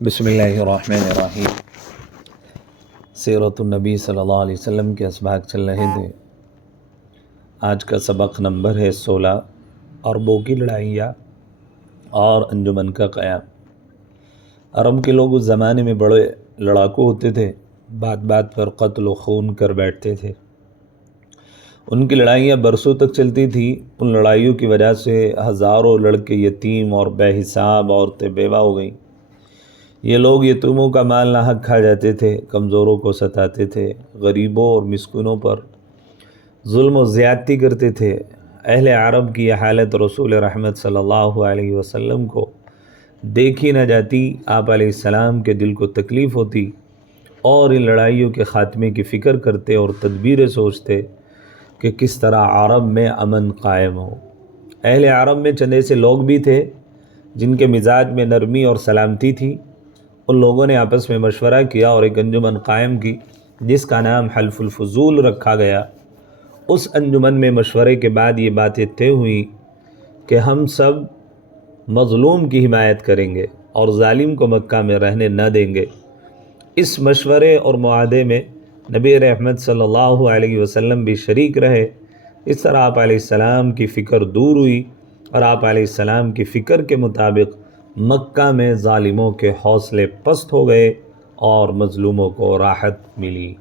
بسم اللہ الرحمن الرحیم۔ سیرت النبی صلی اللہ علیہ وسلم کے اسباق چل رہے تھے۔ آج کا سبق نمبر ہے 16، عربوں کی لڑائیاں اور انجمن کا قیام۔ عرب کے لوگ اس زمانے میں بڑے لڑاکو ہوتے تھے، بات بات پر قتل و خون کر بیٹھتے تھے۔ ان کی لڑائیاں برسوں تک چلتی تھی۔ ان لڑائیوں کی وجہ سے ہزاروں لڑکے یتیم اور بے حساب عورتیں بیوہ ہو گئیں۔ یہ لوگ یتیموں کا مال ناحق کھا جاتے تھے، کمزوروں کو ستاتے تھے، غریبوں اور مسکینوں پر ظلم و زیادتی کرتے تھے۔ اہل عرب کی یہ حالت رسول رحمت صلی اللہ علیہ وسلم کو دیکھی نہ جاتی۔ آپ علیہ السلام کے دل کو تکلیف ہوتی اور ان لڑائیوں کے خاتمے کی فکر کرتے اور تدبیریں سوچتے کہ کس طرح عرب میں امن قائم ہو۔ اہل عرب میں چند ایسے لوگ بھی تھے جن کے مزاج میں نرمی اور سلامتی تھی۔ ان لوگوں نے آپس میں مشورہ کیا اور ایک انجمن قائم کی جس کا نام حلف الفضول رکھا گیا۔ اس انجمن میں مشورے کے بعد یہ باتیں طے ہوئی کہ ہم سب مظلوم کی حمایت کریں گے اور ظالم کو مکہ میں رہنے نہ دیں گے۔ اس مشورے اور معاہدے میں نبی رحمت صلی اللہ علیہ وسلم بھی شریک رہے۔ اس طرح آپ علیہ السلام کی فکر دور ہوئی اور آپ علیہ السلام کی فکر کے مطابق مکہ میں ظالموں کے حوصلے پست ہو گئے اور مظلوموں کو راحت ملی۔